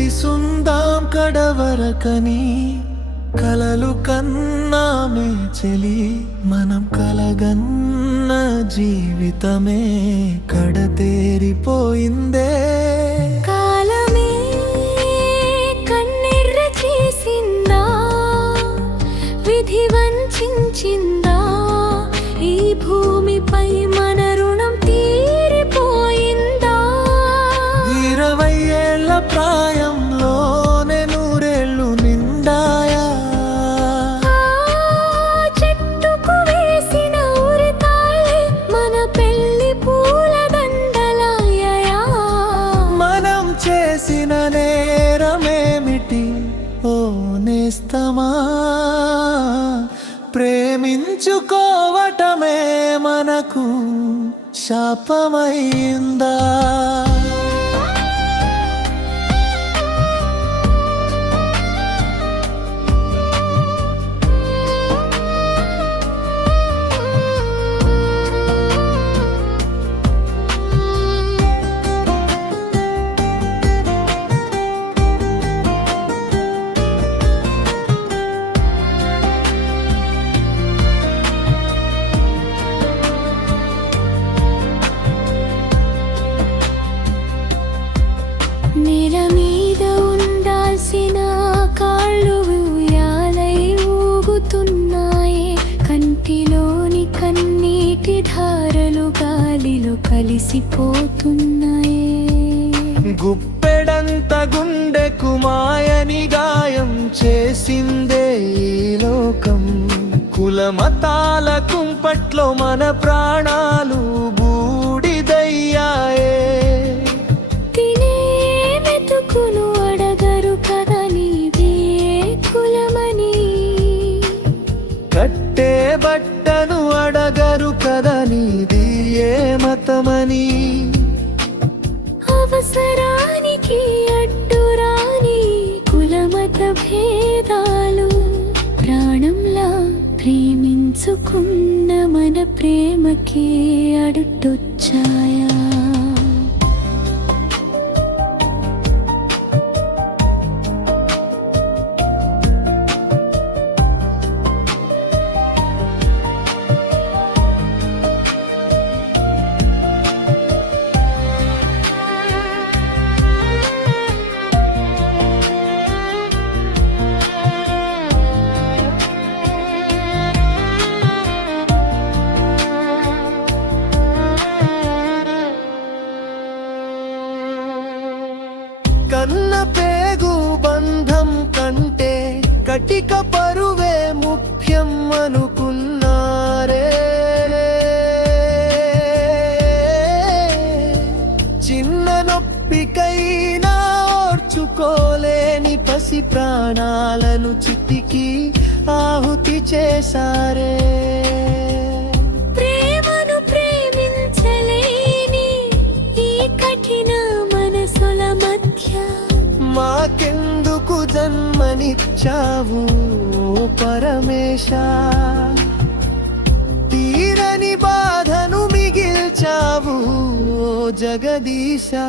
కలిసుందాం కడవరకని కలలు కన్నామే చెలి, మనం కలగన్న జీవితమే కడతేరిపోయిందే. కాలమే కన్నెర్ర చేసిందా, విధి వంచిందా, ఈ భూమిపై మన రుణం తీరిపోయిందా. 20 ఏళ్ల ప్రాయంలోనే 100 ఏళ్ళు నిండాయా, చెట్టుకు వేసిన ఉరితాళ్ళే మన పెళ్లి పూలదండలాయా. మనం చేసిన నేరమేమిటి ఓ నేస్తమా, ప్రేమించుకోవటమే మనకు శాపమైందా. నేల మీద ఉండాల్సిన కాళ్ళు ఉయ్యాలై ఊగుతున్నాయే, కంటిలోని కన్నీటి ధారలు గాలిలో కలిసిపోతున్నాయే. గుప్పెడంత గుండెకు మాయని గాయం చేసిందే ఈ లోకం, కులమతాల కుంపట్లో మన ప్రాణాలు బూడిదయ్యాయే. తినే మెతుకును అడగరు కదా నీదే కులమని, కట్టే బట్టను అడగరు కదా నీది ఏ మతమని. అవసరానికి అడ్డురాని కులమత భేదాలు, ప్రాణంలా ప్రేమించుకున్న మన ప్రేమకే అడ్డొచ్చాయా. కన్న పేగు బంధం కంటే కటిక పరువే ముఖ్యం అనుకున్నారే. చిన్న నొప్పికైనా ఓర్చుకోలేని పసి ప్రాణాలను చితికి ఆహుతి చేశారే. ప్రేమను ప్రేమించలేని ఈ కఠిన మనసుల మధ్య మాకెందుకు జన్మనిచ్చావు ఓ పరమేశా, తీరని బాధను మిగిల్చావు ఓ జగదీశా.